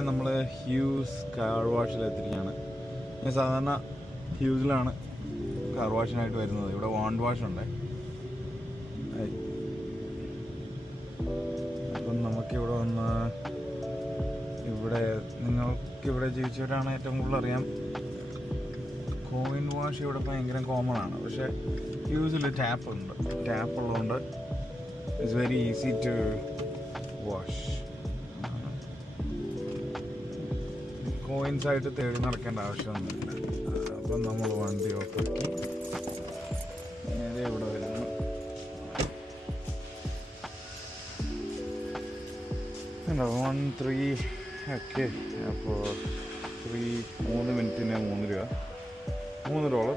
അങ്ങനെ നമ്മൾ Hughes car വാഷിലെത്തിരിക്കുകയാണ്. ഞാൻ സാധാരണ ഹ്യൂസിലാണ് കാർ വാഷിനായിട്ട് വരുന്നത്. ഇവിടെ വാണ്ട് വാഷ് ഉണ്ട്. അപ്പം നമുക്കിവിടെ വന്ന് നിങ്ങൾക്കിവിടെ ജീവിച്ചവരാണ് ഏറ്റവും കൂടുതൽ അറിയാം. കോയിൻ വാഷ് ഇവിടെ ഭയങ്കര കോമൺ ആണ്. പക്ഷേ ഹ്യൂസിൽ ടാപ്പ് ഉള്ളതുകൊണ്ട് it's very easy to wash. Coins ആയിട്ട് തേടി നടക്കേണ്ട ആവശ്യമൊന്നുമില്ല. അപ്പം നമ്മൾ വണ്ടി ഓഫാക്കി നേരെ ഇവിടെ വരുന്നു. അല്ല 1-3 ഓക്കെ. അപ്പോൾ 3 മിനിറ്റിന് $3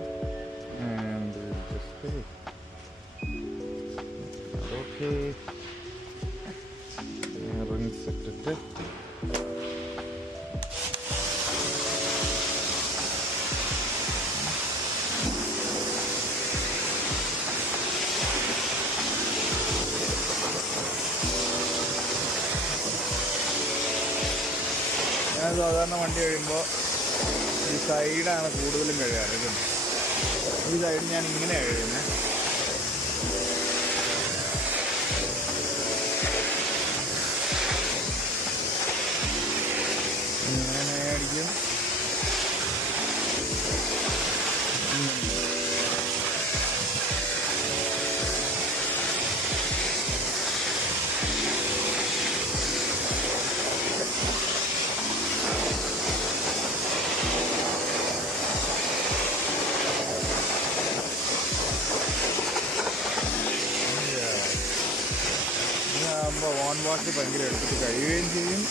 ആൻഡ് ജസ്റ്റ് ഓക്കെ. റിങ്സ് ഇട്ടിട്ട് ഞാൻ സാധാരണ വണ്ടി കഴിയുമ്പോൾ ഈ സൈഡാണ് കൂടുതലും കഴുകാറ്. ഈ സൈഡ് ഞാൻ ഇങ്ങനെ കഴിയുന്നത്. ഇങ്ങനെ അടിക്കും. ഇതാകുമ്പോൾ വാൺ വാഷ് ഭയങ്കര എടുത്തിട്ട് കഴിയുകയും ചെയ്യും.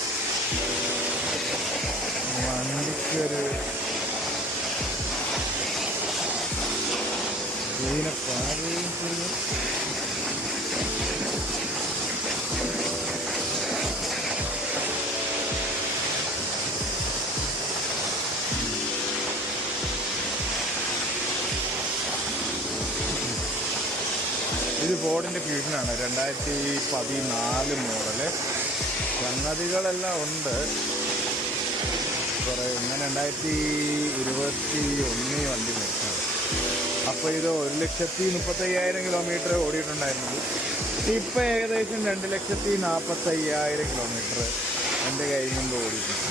വണ്ടിക്കൊരു ക്ലീനപ്പ് ആകുകയും ചെയ്യും. ഇത് ഫോർഡിൻ്റെ ഫ്യൂഷനാണ്, 2014 മോഡല്. സംഗതികളെല്ലാം ഉണ്ട് കുറേ. ഞാൻ 2021 വണ്ടി മേടിച്ചത്. അപ്പോൾ ഇത് 1,35,000 കിലോമീറ്റർ ഓടിയിട്ടുണ്ടായിരുന്നത്. ഇപ്പം ഏകദേശം 2,40,000 കിലോമീറ്റർ എൻ്റെ കയ്യിൽ കൊണ്ട് ഓടിയിട്ടുണ്ട്.